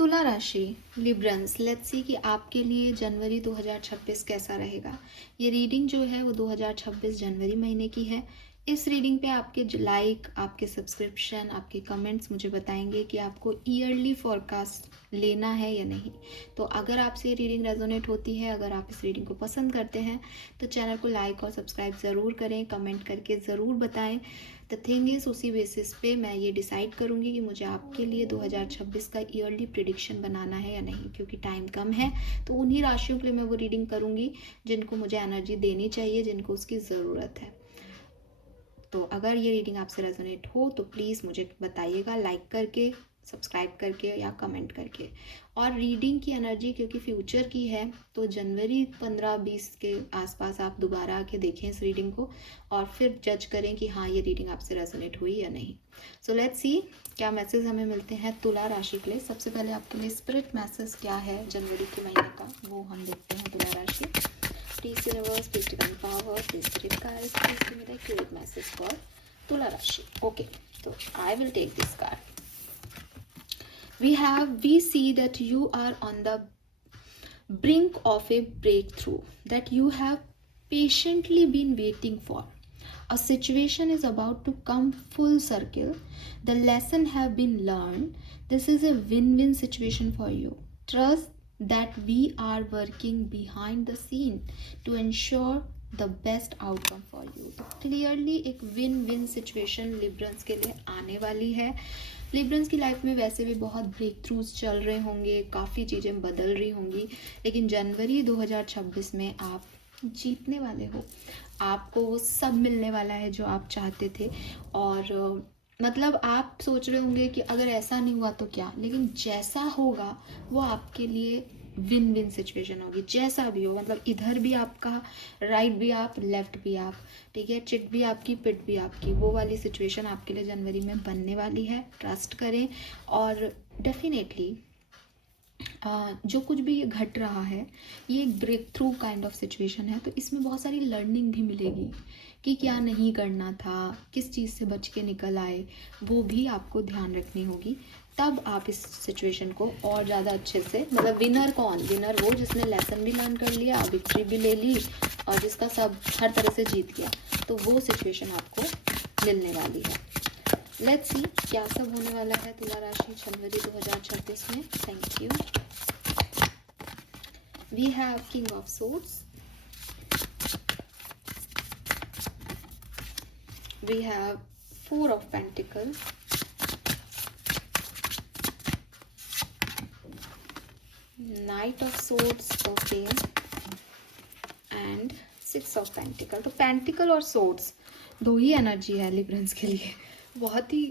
तुला राशि Librans, let's see कि आपके लिए जनवरी 2026 कैसा रहेगा। ये रीडिंग जो है वो 2026 जनवरी महीने की है। इस रीडिंग पे आपके लाइक, आपके सब्सक्रिप्शन, आपके कमेंट्स मुझे बताएंगे कि आपको ईयरली फॉरकास्ट लेना है या नहीं। तो अगर आपसे ये रीडिंग रेजोनेट होती है, अगर आप इस रीडिंग को पसंद करते हैं तो चैनल को लाइक और सब्सक्राइब ज़रूर करें, कमेंट करके ज़रूर बताएं। द थिंग इज़, उसी बेसिस पे मैं ये डिसाइड करूँगी कि मुझे आपके लिए 2026 का ईयरली प्रिडिक्शन बनाना है या नहीं, क्योंकि टाइम कम है। तो उन्हीं राशियों के लिए मैं वो रीडिंग करूँगी जिनको मुझे एनर्जी देनी चाहिए, जिनको उसकी ज़रूरत है। तो अगर ये रीडिंग आपसे रेजोनेट हो तो प्लीज़ मुझे बताइएगा, लाइक करके, सब्सक्राइब करके या कमेंट करके। और रीडिंग की एनर्जी क्योंकि फ्यूचर की है, तो जनवरी 15-20 के आसपास आप दोबारा आके देखें इस रीडिंग को और फिर जज करें कि हाँ ये रीडिंग आपसे रेजोनेट हुई या नहीं। सो लेट्स सी क्या मैसेज हमें मिलते हैं तुला राशि के लिए। सबसे पहले आपके लिए स्पिरिट मैसेज क्या है जनवरी के महीने का, वो हम देखते हैं। तुला राशि, please universe, please divine power, please spirit guides, please give me the accurate message for Tula Rashi. Okay, so I will take this card. We see that you are on the brink of a breakthrough that you have patiently been waiting for. A situation is about to come full circle. The lesson have been learned. This is a win-win situation for you. Trust that we are working behind the scene to ensure the best outcome for you. तो clearly एक win win situation Librans के लिए आने वाली है। Librans की life में वैसे भी बहुत ब्रेक थ्रूज चल रहे होंगे, काफ़ी चीज़ें बदल रही होंगी, लेकिन जनवरी 2026 में आप जीतने वाले हो। आपको वो सब मिलने वाला है जो आप चाहते थे। और मतलब आप सोच रहे होंगे कि अगर ऐसा नहीं हुआ तो क्या, लेकिन जैसा होगा वो आपके लिए विन विन सिचुएशन होगी। जैसा भी हो, मतलब इधर भी आपका, राइट भी आप, लेफ्ट भी आप, ठीक है, चिट भी आपकी, पिट भी आपकी, वो वाली सिचुएशन आपके लिए जनवरी में बनने वाली है। ट्रस्ट करें। और डेफिनेटली जो कुछ भी घट रहा है ये एक breakthrough kind of situation है, तो इसमें बहुत सारी लर्निंग भी मिलेगी कि क्या नहीं करना था, किस चीज़ से बच के निकल आए, वो भी आपको ध्यान रखनी होगी। तब आप इस सिचुएशन को और ज़्यादा अच्छे से, मतलब विनर कौन, विनर वो जिसने लेसन भी लर्न कर लिया, विक्ट्री भी ले ली और जिसका सब हर तरह से जीत गया, तो वो सिचुएशन आपको मिलने वाली है। लेट्स सी क्या सब होने वाला है तुला राशि जनवरी 2026 में। Thank you. We have King of Swords, we have Four of Pentacles, Knight of Swords, okay, and Six of Pentacles। तो पेंटिकल और सोर्ड्स दो ही एनर्जी है लिब्रंस के लिए, बहुत ही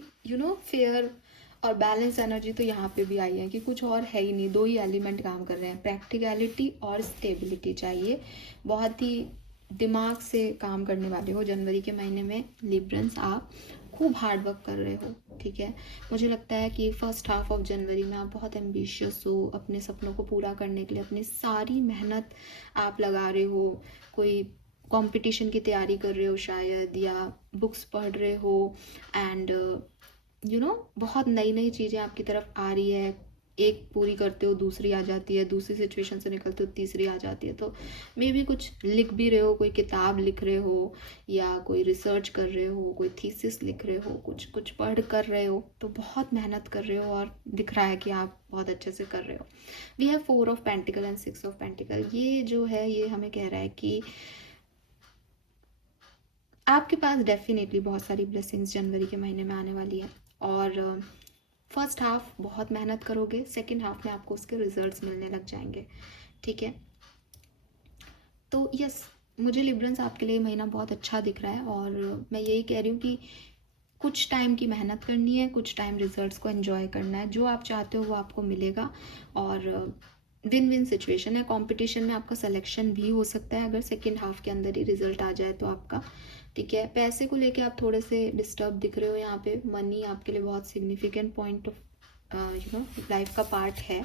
फेयर और बैलेंस एनर्जी तो यहाँ पे भी आई है कि कुछ और है ही नहीं, दो ही एलिमेंट काम कर रहे हैं। प्रैक्टिकलिटी और स्टेबिलिटी चाहिए, बहुत ही दिमाग से काम करने वाले हो जनवरी के महीने में लिब्रंस। आप खूब हार्ड वर्क कर रहे हो, ठीक है। मुझे लगता है कि फर्स्ट हाफ ऑफ जनवरी में आप बहुत एम्बिशियस हो, अपने सपनों को पूरा करने के लिए अपनी सारी मेहनत आप लगा रहे हो। कोई कंपटीशन की तैयारी कर रहे हो शायद, या बुक्स पढ़ रहे हो, एंड बहुत नई नई चीज़ें आपकी तरफ आ रही है। एक पूरी करते हो दूसरी आ जाती है, दूसरी सिचुएशन से निकलते हो तीसरी आ जाती है। तो मे भी कुछ लिख भी रहे हो, कोई किताब लिख रहे हो या कोई रिसर्च कर रहे हो, कोई थीसिस लिख रहे हो, कुछ पढ़ कर रहे हो, तो बहुत मेहनत कर रहे हो और दिख रहा है कि आप बहुत अच्छे से कर रहे हो। We have four of pentacles and six of pentacles. ये जो है ये हमें कह रहा है कि आपके पास डेफिनेटली बहुत सारी ब्लेसिंग्स जनवरी के महीने में आने वाली है। और फर्स्ट हाफ बहुत मेहनत करोगे, सेकंड हाफ में आपको उसके रिजल्ट्स मिलने लग जाएंगे, ठीक है। तो यस, मुझे लिब्रंस आपके लिए महीना बहुत अच्छा दिख रहा है और मैं यही कह रही हूँ कि कुछ टाइम की मेहनत करनी है, कुछ टाइम रिजल्ट्स को एंजॉय करना है। जो आप चाहते हो वो आपको मिलेगा और विन विन सिचुएशन है। कंपटीशन में आपका सिलेक्शन भी हो सकता है अगर सेकेंड हाफ के अंदर ही रिजल्ट आ जाए तो आपका, ठीक है। पैसे को लेके आप थोड़े से डिस्टर्ब दिख रहे हो यहाँ पे। मनी आपके लिए बहुत सिग्निफिकेंट पॉइंट ऑफ लाइफ का पार्ट है।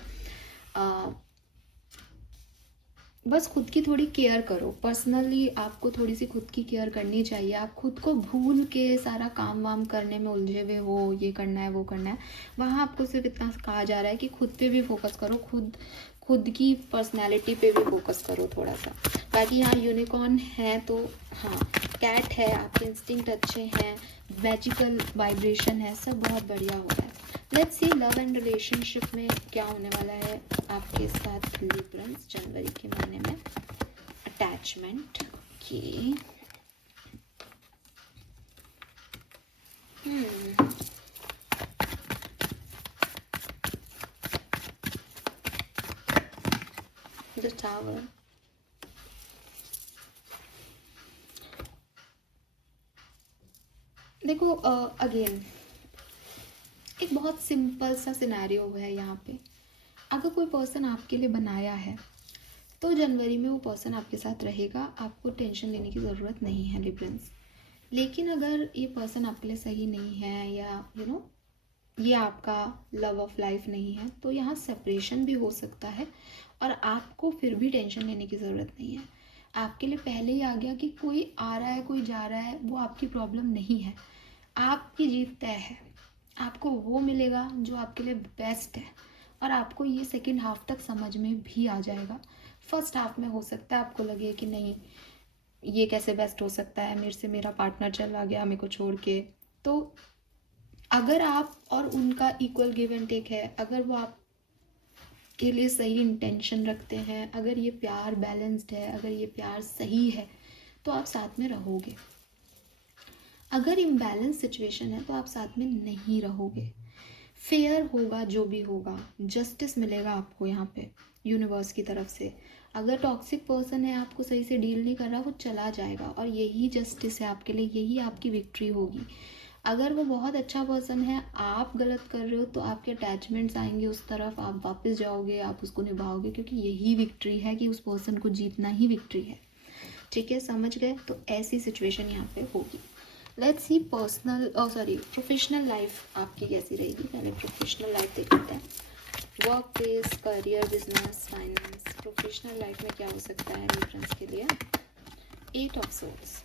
बस खुद की थोड़ी केयर करो। पर्सनली आपको थोड़ी सी खुद की केयर करनी चाहिए। आप खुद को भूल के सारा काम वाम करने में उलझे हुए हो, ये करना है वो करना है, वहाँ आपको सिर्फ इतना कहा जा रहा है कि खुद पे भी फोकस करो, खुद की पर्सनैलिटी पे भी फोकस करो थोड़ा सा। बाकी यहाँ यूनिकॉर्न है तो हाँ, कैट है, आपके इंस्टिंक्ट अच्छे हैं, मैजिकल वाइब्रेशन है, सब बहुत बढ़िया हो रहा है। Let's see love and relationship में क्या होने वाला है आपके साथ लिब्रंस जनवरी के महीने में। Attachment, okay. द टावर, देखो अगेन एक बहुत सिंपल सा सिनेरियो है यहाँ पे। अगर कोई पर्सन आपके लिए बनाया है तो जनवरी में वो पर्सन आपके साथ रहेगा, आपको टेंशन लेने की ज़रूरत नहीं है लिब्रंस। लेकिन अगर ये पर्सन आपके लिए सही नहीं है या ये आपका लव ऑफ लाइफ नहीं है, तो यहाँ सेपरेशन भी हो सकता है और आपको फिर भी टेंशन लेने की ज़रूरत नहीं है। आपके लिए पहले ही आ गया कि कोई आ रहा है कोई जा रहा है, वो आपकी प्रॉब्लम नहीं है। आपकी जीत तय है, आपको वो मिलेगा जो आपके लिए बेस्ट है और आपको ये सेकंड हाफ तक समझ में भी आ जाएगा। फर्स्ट हाफ में हो सकता है आपको लगे कि नहीं ये कैसे बेस्ट हो सकता है, मेरे से मेरा पार्टनर चला गया मेरे को छोड़ के। तो अगर आप और उनका इक्वल गिव एंड टेक है, अगर वो आपके लिए सही इंटेंशन रखते हैं, अगर ये प्यार बैलेंस्ड है, अगर ये प्यार सही है, तो आप साथ में रहोगे। अगर इम्बैलेंस सिचुएशन है तो आप साथ में नहीं रहोगे। फेयर होगा, जो भी होगा जस्टिस मिलेगा आपको यहाँ पे यूनिवर्स की तरफ से। अगर टॉक्सिक पर्सन है आपको सही से डील नहीं कर रहा, वो चला जाएगा और यही जस्टिस है आपके लिए, यही आपकी विक्ट्री होगी। अगर वो बहुत अच्छा पर्सन है, आप गलत कर रहे हो, तो आपके अटैचमेंट्स आएंगे उस तरफ, आप वापस जाओगे, आप उसको निभाओगे, क्योंकि यही विक्ट्री है कि उस पर्सन को जीतना ही विक्ट्री है। ठीक है, समझ गए? तो ऐसी सिचुएशन यहाँ पे होगी। लेट्स सी प्रोफेशनल लाइफ आपकी कैसी रहेगी। पहले प्रोफेशनल लाइफ देख लेते हैं। Work place, career, business, finance, professional life में क्या हो सकता है लिब्रंस के लिए। 8 ऑफ सोर्ड्स,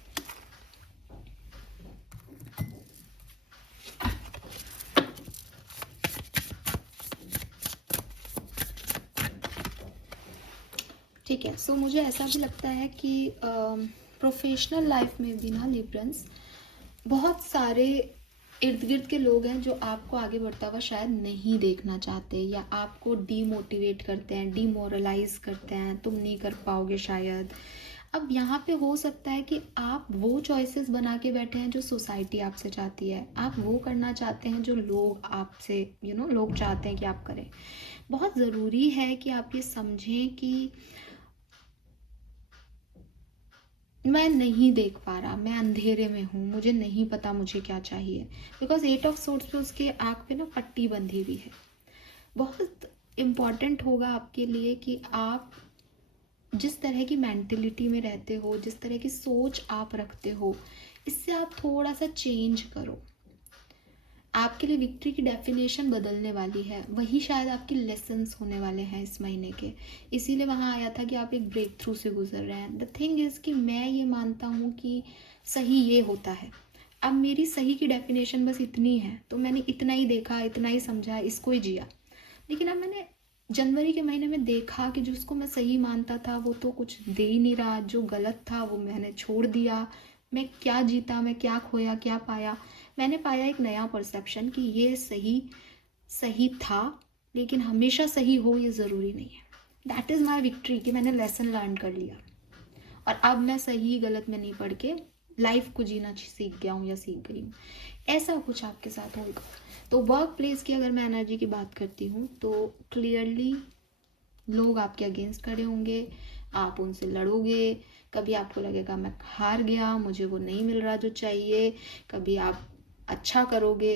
ठीक है। सो मुझे ऐसा भी लगता है कि प्रोफेशनल लाइफ में भी ना लिब्रंस, बहुत सारे इर्द गिर्द के लोग हैं जो आपको आगे बढ़ता हुआ शायद नहीं देखना चाहते, या आपको डीमोटिवेट करते हैं, डीमोरलाइज करते हैं, तुम नहीं कर पाओगे शायद। अब यहाँ पे हो सकता है कि आप वो चॉइसेस बना के बैठे हैं जो सोसाइटी आपसे चाहती है, आप वो करना चाहते हैं जो लोग आपसे लोग चाहते हैं कि आप करें। बहुत ज़रूरी है कि आप ये समझें कि मैं नहीं देख पा रहा, मैं अंधेरे में हूँ, मुझे नहीं पता मुझे क्या चाहिए। बिकॉज 8 ऑफ सोर्ड्स पे उसके आँख पे ना पट्टी बंधी हुई है। बहुत इम्पॉर्टेंट होगा आपके लिए कि आप जिस तरह की मेंटलिटी में रहते हो, जिस तरह की सोच आप रखते हो, इससे आप थोड़ा सा चेंज करो। आपके लिए विक्ट्री की डेफिनेशन बदलने वाली है, वही शायद आपके लेसन्स होने वाले हैं इस महीने के। इसीलिए वहाँ आया था कि आप एक ब्रेक थ्रू से गुजर रहे हैं। द थिंग इज़ कि मैं ये मानता हूँ कि सही ये होता है। अब मेरी सही की डेफिनेशन बस इतनी है, तो मैंने इतना ही देखा, इतना ही समझा, इसको ही जिया। लेकिन अब मैंने जनवरी के महीने में देखा कि जिसको मैं सही मानता था वो तो कुछ दे ही नहीं रहा, जो गलत था वो मैंने छोड़ दिया। मैं क्या जीता, मैं क्या खोया, क्या पाया? मैंने पाया एक नया परसेप्शन कि ये सही था, लेकिन हमेशा सही हो ये ज़रूरी नहीं है। दैट इज़ माई विक्ट्री कि मैंने लेसन लर्न कर लिया और अब मैं सही गलत में नहीं पढ़ के लाइफ को जीना सीख गया हूँ या सीख गई हूँ। ऐसा कुछ आपके साथ होगा। तो वर्क प्लेस की अगर मैं एनर्जी की बात करती हूँ तो क्लियरली लोग आपके अगेंस्ट खड़े होंगे, आप उनसे लड़ोगे। कभी आपको लगेगा मैं हार गया, मुझे वो नहीं मिल रहा जो चाहिए। कभी आप अच्छा करोगे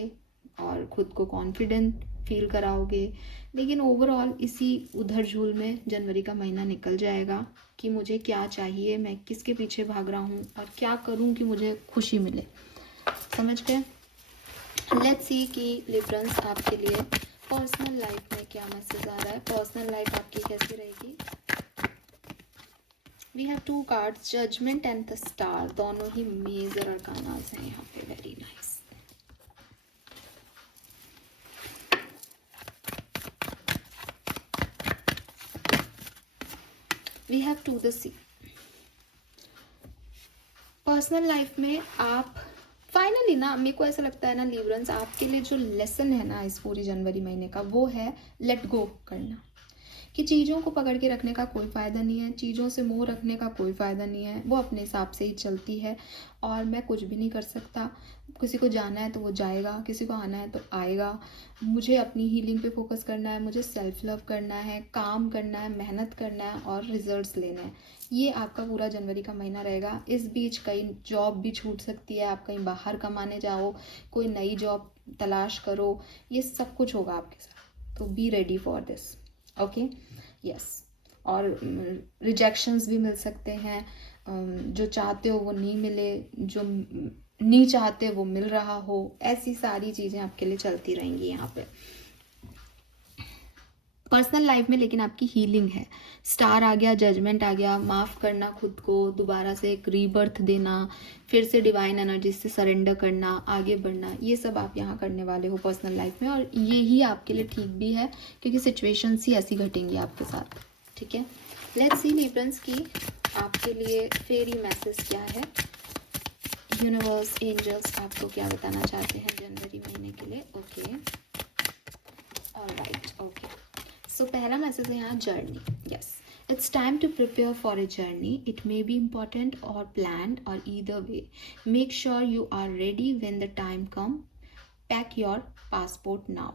और ख़ुद को कॉन्फिडेंट फील कराओगे। लेकिन ओवरऑल इसी उधर झूल में जनवरी का महीना निकल जाएगा कि मुझे क्या चाहिए, मैं किसके पीछे भाग रहा हूँ और क्या करूँ कि मुझे खुशी मिले। समझ गए? लेट्स सी कि लिब्रंस आपके लिए पर्सनल लाइफ में क्या मैसेज आ रहा है। पर्सनल लाइफ आपकी कैसी रहेगी? We have two cards, judgement and the star, दोनों ही मेजर अरकानास हैं यहाँ पे। Very nice. We have two the sea. Personal life में आप फाइनली ना, मेरे को ऐसा लगता है ना लिब्रन्स, आपके लिए जो लेसन है ना इस पूरी जनवरी महीने का, वो है लेट गो करना। कि चीज़ों को पकड़ के रखने का कोई फ़ायदा नहीं है, चीज़ों से मोह रखने का कोई फ़ायदा नहीं है, वो अपने हिसाब से ही चलती है और मैं कुछ भी नहीं कर सकता। किसी को जाना है तो वो जाएगा, किसी को आना है तो आएगा। मुझे अपनी हीलिंग पे फोकस करना है, मुझे सेल्फ लव करना है, काम करना है, मेहनत करना है और रिजल्ट्स लेना है। ये आपका पूरा जनवरी का महीना रहेगा। इस बीच कहीं जॉब भी छूट सकती है, आप कहीं बाहर कमाने जाओ, कोई नई जॉब तलाश करो, ये सब कुछ होगा आपके साथ। तो be ready for this. Okay, yes. और रिजेक्शंस भी मिल सकते हैं, जो चाहते हो वो नहीं मिले, जो नहीं चाहते वो मिल रहा हो, ऐसी सारी चीज़ें आपके लिए चलती रहेंगी यहाँ पे पर्सनल लाइफ में। लेकिन आपकी हीलिंग है, स्टार आ गया, जजमेंट आ गया, माफ़ करना खुद को, दोबारा से एक रीबर्थ देना, फिर से डिवाइन एनर्जी से सरेंडर करना, आगे बढ़ना, ये सब आप यहाँ करने वाले हो पर्सनल लाइफ में। और ये ही आपके लिए ठीक भी है क्योंकि सिचुएशंस ही ऐसी घटेंगी आपके साथ। ठीक है, लेट्स सी लिब्रन्स की आपके लिए फेरी मैसेज क्या है, यूनिवर्स, एंजल्स आपको क्या बताना चाहते हैं जनवरी महीने के लिए। Okay, alright, okay. सो पहला मैसेज है यहाँ journey. Yes, it's time to prepare for a journey. It may be important और प्लान्ड और either way. Make sure you are ready when the time come. Pack your passport now.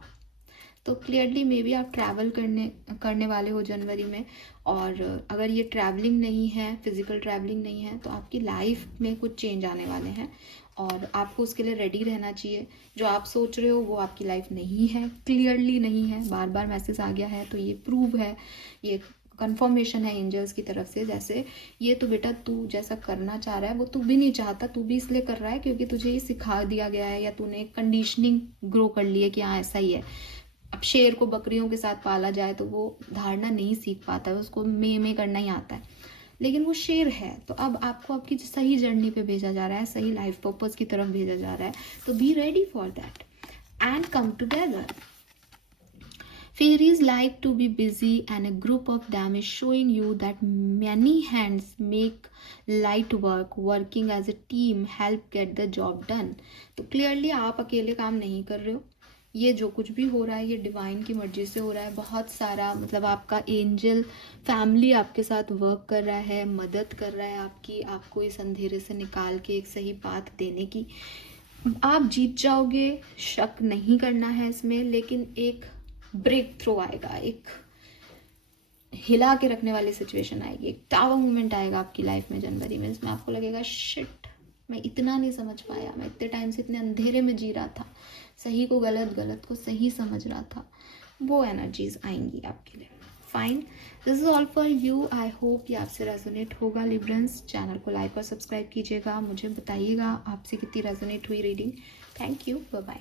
तो clearly may be आप travel करने वाले हो जनवरी में, और अगर ये ट्रैवलिंग नहीं है, फिजिकल ट्रैवलिंग नहीं है, तो आपकी लाइफ में कुछ चेंज आने वाले हैं और आपको उसके लिए रेडी रहना चाहिए। जो आप सोच रहे हो वो आपकी लाइफ नहीं है, क्लियरली नहीं है। बार बार मैसेज आ गया है तो ये प्रूव है, ये कंफर्मेशन है एंजल्स की तरफ से। जैसे ये तो बेटा तू जैसा करना चाह रहा है वो तू भी नहीं चाहता, तू भी इसलिए कर रहा है क्योंकि तुझे ये सिखा दिया गया है या तूने कंडीशनिंग ग्रो कर ली है कि हाँ ऐसा ही है। अब शेर को बकरियों के साथ पाला जाए तो वो धारणा नहीं सीख पाता है, उसको में करना ही आता है, लेकिन वो शेर है। तो अब आपको आपकी सही जर्नी पे भेजा जा रहा है, सही लाइफ पर्पस की तरफ भेजा जा रहा है। तो be ready for that and come together. Fairies like to be busy and a group of them is showing you that many hands make light work. Working as a team help get the job done. तो clearly आप अकेले काम नहीं कर रहे हो, ये जो कुछ भी हो रहा है ये डिवाइन की मर्जी से हो रहा है। बहुत सारा मतलब आपका एंजल फैमिली आपके साथ वर्क कर रहा है, मदद कर रहा है आपकी, आपको इस अंधेरे से निकाल के एक सही पाथ देने की। आप जीत जाओगे, शक नहीं करना है इसमें, लेकिन एक ब्रेक थ्रू आएगा, एक हिला के रखने वाली सिचुएशन आएगी, एक टावर मूवमेंट आएगा आपकी लाइफ में जनवरी में। इसमें आपको लगेगा शिट, मैं इतना नहीं समझ पाया, मैं इतने टाइम से इतने अंधेरे में जी रहा था, सही को गलत, गलत को सही समझ रहा था। वो एनर्जीज आएंगी आपके लिए। Fine, this is all for you. I hope ये आपसे रेजोनेट होगा लिब्रन्स। चैनल को लाइक और सब्सक्राइब कीजिएगा, मुझे बताइएगा आपसे कितनी रेजोनेट हुई reading. Thank you, bye bye.